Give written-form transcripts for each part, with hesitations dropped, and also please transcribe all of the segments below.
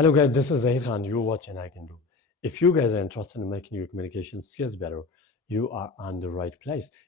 Hello guys, this is Zahir Khan. You watch and I can do. If you guys are interested in making your communication skills better, you are on the right place.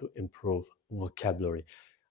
to improve vocabulary.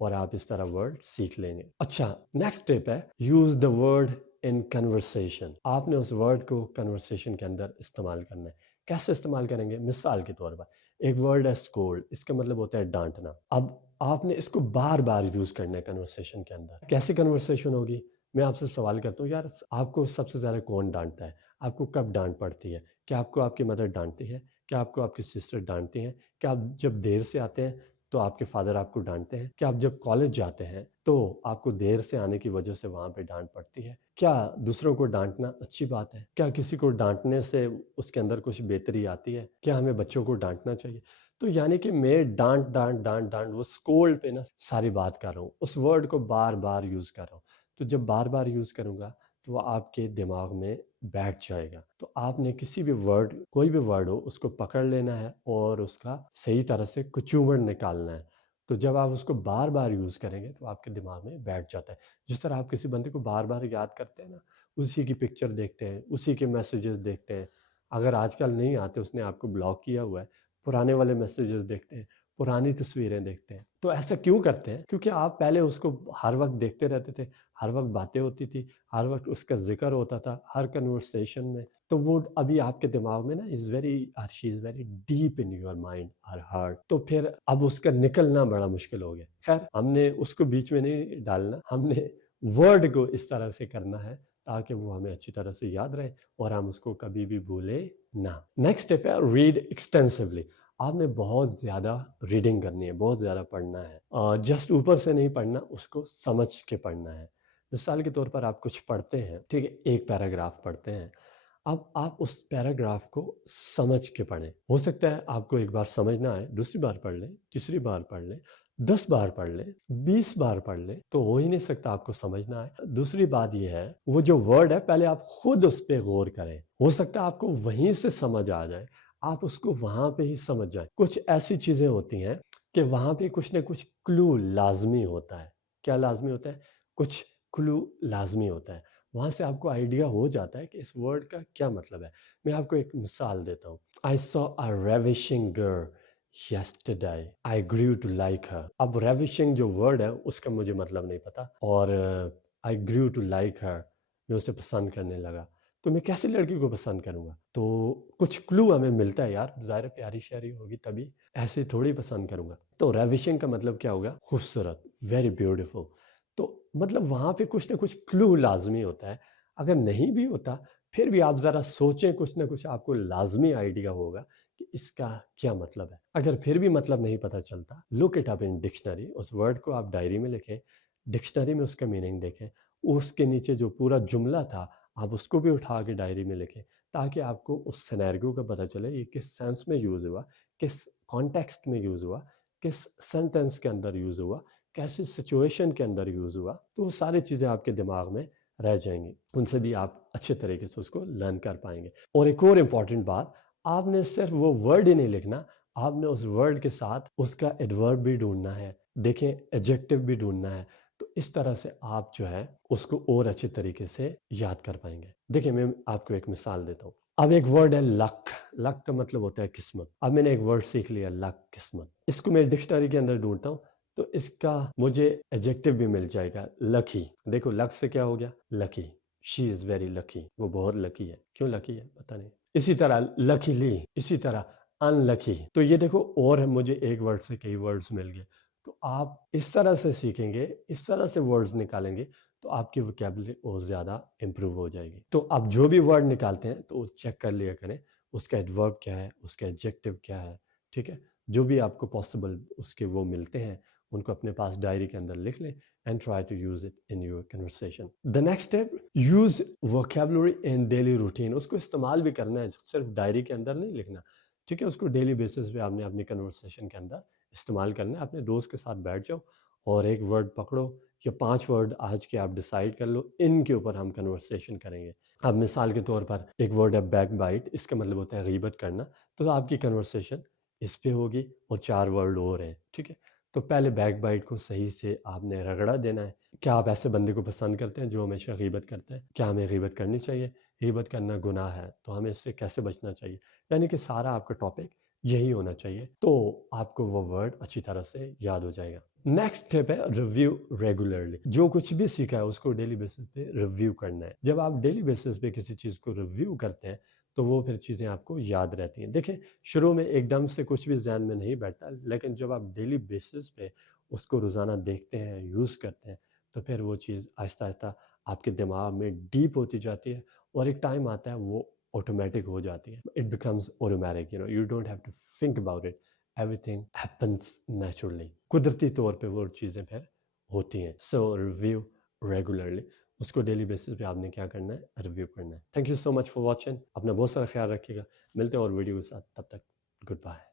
اور آپ اس طرح word سیکھ لیں گے. اچھا next step ہے use the word in conversation. آپ نے اس ورڈ کو کنورسیشن کے اندر استعمال کرنا ہے. کیسے استعمال کریں گے؟ مثال کے طور پر ایک ورڈ ہے اسکولڈ، اس کا مطلب ہوتا ہے ڈانٹنا. اب آپ نے اس کو بار بار یوز کرنا ہے کنورسیشن کے اندر. کیسے کنورسیشن ہوگی؟ میں آپ سے سوال کرتا ہوں، یار آپ کو سب سے زیادہ کون ڈانٹتا ہے؟ آپ کو کب ڈانٹ پڑتی ہے؟ کیا آپ کو آپ کی مدر ڈانٹتی ہے؟ کیا آپ کو آپ کی سسٹر ڈانٹتی ہیں؟ کیا آپ جب دیر سے آتے ہیں تو آپ کے فادر آپ کو ڈانٹتے ہیں؟ کیا آپ جب کالج جاتے ہیں تو آپ کو دیر سے آنے کی وجہ سے وہاں پہ ڈانٹ پڑتی ہے؟ کیا دوسروں کو ڈانٹنا اچھی بات ہے؟ کیا کسی کو ڈانٹنے سے اس کے اندر کچھ بہتری آتی ہے؟ کیا ہمیں بچوں کو ڈانٹنا چاہیے؟ تو یعنی کہ میں ڈانٹ ڈانٹ ڈانٹ ڈانٹ وہ اسکولڈ پہ نا ساری بات کر رہا ہوں، اس ورڈ کو بار بار یوز کر رہا ہوں. تو جب بار بار یوز کروں گا تو وہ آپ کے دماغ میں بیٹھ جائے گا. تو آپ نے کسی بھی ورڈ، کوئی بھی ورڈ ہو، اس کو پکڑ لینا ہے اور اس کا صحیح طرح سے کچومڑ نکالنا ہے. تو جب آپ اس کو بار بار یوز کریں گے تو آپ کے دماغ میں بیٹھ جاتا ہے. جس طرح آپ کسی بندے کو بار بار یاد کرتے ہیں نا، اسی کی پکچر دیکھتے ہیں، اسی کے میسیجز دیکھتے ہیں. اگر آج کل نہیں آتے، اس نے آپ کو بلاک کیا ہوا ہے، پرانے والے میسیجز دیکھتے ہیں، پرانی تصویریں دیکھتے ہیں. تو ایسا کیوں کرتے ہیں؟ کیونکہ آپ پہلے اس کو ہر وقت دیکھتے رہتے تھے، ہر وقت باتیں ہوتی تھی، ہر وقت اس کا ذکر ہوتا تھا ہر کنورسیشن میں. تو وہ ابھی آپ کے دماغ میں نا she is very deep in your mind اور ہارٹ. تو پھر اب اس کا نکلنا بڑا مشکل ہو گیا. خیر ہم نے اس کو بیچ میں نہیں ڈالنا، ہم نے ورڈ کو اس طرح سے کرنا ہے تاکہ وہ ہمیں اچھی طرح سے یاد رہے اور ہم اس کو کبھی بھی بھولے نہ. نیکسٹ اسٹیپ ہے ریڈ ایکسٹینسولی. آپ نے بہت زیادہ ریڈنگ کرنی ہے، بہت زیادہ پڑھنا ہے. جسٹ اوپر سے نہیں پڑھنا، اس کو سمجھ کے پڑھنا ہے. مثال کے طور پر آپ کچھ پڑھتے ہیں، ٹھیک ہے، ایک پیراگراف پڑھتے ہیں. اب آپ اس پیراگراف کو سمجھ کے پڑھیں. ہو سکتا ہے آپ کو ایک بار سمجھ نہ آئے، دوسری بار پڑھ لیں، تیسری بار پڑھ لیں، 10 بار پڑھ لیں، 20 بار پڑھ لیں، تو ہو ہی نہیں سکتا آپ کو سمجھ نہ آئے. دوسری بات یہ ہے وہ جو ورڈ ہے پہلے آپ خود اس پہ غور کریں. ہو سکتا ہے آپ کو وہیں سے سمجھ آ جائے، آپ اس کو وہاں پہ ہی سمجھ جائیں. کچھ ایسی چیزیں ہوتی ہیں کہ وہاں پہ کچھ نہ کچھ کلو لازمی ہوتا ہے. کیا لازمی ہوتا ہے؟ کچھ کلو لازمی ہوتا ہے. وہاں سے آپ کو آئیڈیا ہو جاتا ہے کہ اس ورڈ کا کیا مطلب ہے. میں آپ کو ایک مثال دیتا ہوں. I saw a ravishing girl yesterday. I grew to like her. اب ravishing جو ورڈ ہے اس کا مجھے مطلب نہیں پتا، اور I grew to like her، میں اسے پسند کرنے لگا. تو میں کیسے لڑکی کو پسند کروں گا؟ تو کچھ کلو ہمیں ملتا ہے یار، ظاہر پیاری شیاری ہوگی تبھی، ایسے تھوڑی پسند کروں گا. تو ریوشنگ کا مطلب کیا ہوگا؟ خوبصورت، ویری بیوٹیفل. تو مطلب وہاں پہ کچھ نہ کچھ کلو لازمی ہوتا ہے. اگر نہیں بھی ہوتا پھر بھی آپ ذرا سوچیں، کچھ نہ کچھ آپ کو لازمی آئیڈیا ہوگا کہ اس کا کیا مطلب ہے. اگر پھر بھی مطلب نہیں پتہ چلتا، look it up in dictionary. اس ورڈ کو آپ ڈائری میں لکھیں، ڈکشنری میں اس کا میننگ دیکھیں. اس کے نیچے جو پورا جملہ تھا آپ اس کو بھی اٹھا کے ڈائری میں لکھیں تاکہ آپ کو اس سینیریو کا پتہ چلے یہ کس سینس میں یوز ہوا، کس کانٹیکسٹ میں یوز ہوا، کس سینٹنس کے اندر یوز ہوا، کیسی سچویشن کے اندر یوز ہوا. تو وہ ساری چیزیں آپ کے دماغ میں رہ جائیں گی، ان سے بھی آپ اچھے طریقے سے اس کو لرن کر پائیں گے. اور ایک اور امپورٹنٹ بات، آپ نے صرف وہ ورڈ ہی نہیں لکھنا، آپ نے اس ورڈ کے ساتھ اس کا ایڈورب بھی ڈھونڈنا ہے، دیکھیں ایڈجیکٹو بھی ڈھونڈنا ہے. تو اس طرح سے آپ جو ہے اس کو اور اچھے طریقے سے یاد کر پائیں گے. دیکھیں میں آپ کو ایک مثال دیتا ہوں. اب ایک ورڈ ہے لک. لک کا مطلب ہوتا ہے قسمت. اب میں نے ایک ورڈ سیکھ لیا لک، قسمت. اس کو میں ڈکشنری کے اندر ڈھونڈتا ہوں تو اس کا مجھے ایڈجیکٹو بھی مل جائے گا، لکی. دیکھو لک سے کیا ہو گیا؟ لکی. شی از ویری لکی، وہ بہت لکی ہے. کیوں لکی ہے پتہ نہیں. اسی طرح لکیلی، اسی طرح ان لکی. تو یہ دیکھو اور مجھے ایک ورڈ سے کئی ورڈز مل گئے. تو آپ اس طرح سے سیکھیں گے، اس طرح سے ورڈز نکالیں گے تو آپ کی وکیبلری اور زیادہ امپروو ہو جائے گی. تو آپ جو بھی ورڈ نکالتے ہیں تو چیک کر لیا کریں اس کا ایڈورب کیا ہے، اس کا ایڈجیکٹو کیا ہے. ٹھیک ہے، جو بھی آپ کو پاسبل اس کے وہ ملتے ہیں ان کو اپنے پاس ڈائری کے اندر لکھ لیں and try to use it in your conversation. The next step, use vocabulary in daily routine. اس کو استعمال بھی کرنا ہے، صرف ڈائری کے اندر نہیں لکھنا. ٹھیک ہے، اس کو ڈیلی بیسس پہ آپ نے اپنی کنورسیشن کے اندر استعمال کرنا ہے. اپنے دوست کے ساتھ بیٹھ جاؤ اور ایک ورڈ پکڑو یا 5 ورڈ آج کے آپ ڈیسائیڈ کر لو، ان کے اوپر ہم کنورسیشن کریں گے. اب مثال کے طور پر ایک ورڈ ہے بیک بائٹ، اس کا مطلب ہوتا ہے غیبت کرنا. تو آپ کی کنورسیشن اس پہ ہوگی اور 4 ورڈ اور ہیں. ٹھیک ہے، تو پہلے بیک بائٹ کو صحیح سے آپ نے رگڑا دینا ہے. کیا آپ ایسے بندے کو پسند کرتے ہیں جو ہمیشہ غیبت کرتے ہیں؟ کیا ہمیں غیبت کرنی چاہیے؟ غیبت کرنا گناہ ہے تو ہمیں اس سے کیسے بچنا چاہیے؟ یعنی کہ سارا آپ کا ٹاپک یہی ہونا چاہیے، تو آپ کو وہ ورڈ اچھی طرح سے یاد ہو جائے گا۔ نیکسٹ اسٹیپ ہے ریویو ریگولرلی۔ جو کچھ بھی سیکھا ہے اس کو ڈیلی بیسس پہ ریویو کرنا ہے۔ جب آپ ڈیلی بیسس پہ کسی چیز کو ریویو کرتے ہیں تو وہ پھر چیزیں آپ کو یاد رہتی ہیں۔ دیکھیں شروع میں ایک دم سے کچھ بھی ذہن میں نہیں بیٹھتا، لیکن جب آپ ڈیلی بیسس پہ اس کو روزانہ دیکھتے ہیں، یوز کرتے ہیں، تو پھر وہ چیز آہستہ آہستہ آپ کے دماغ میں ڈیپ ہوتی جاتی ہے، اور ایک ٹائم آتا ہے وہ آٹومیٹک ہو جاتی ہے۔ It becomes automatic, you don't have to think about it, everything happens naturally، قدرتی طور پہ وہ چیزیں پھر ہوتی ہیں۔ سو ریویو ریگولرلی، اس کو ڈیلی بیسس پہ آپ نے کیا کرنا ہے، ریویو کرنا ہے۔ Thank you so much for watching, اپنا بہت سارا خیال رکھیے گا، ملتے ہیں اور ویڈیو کے ساتھ، تب تک گڈ بائے۔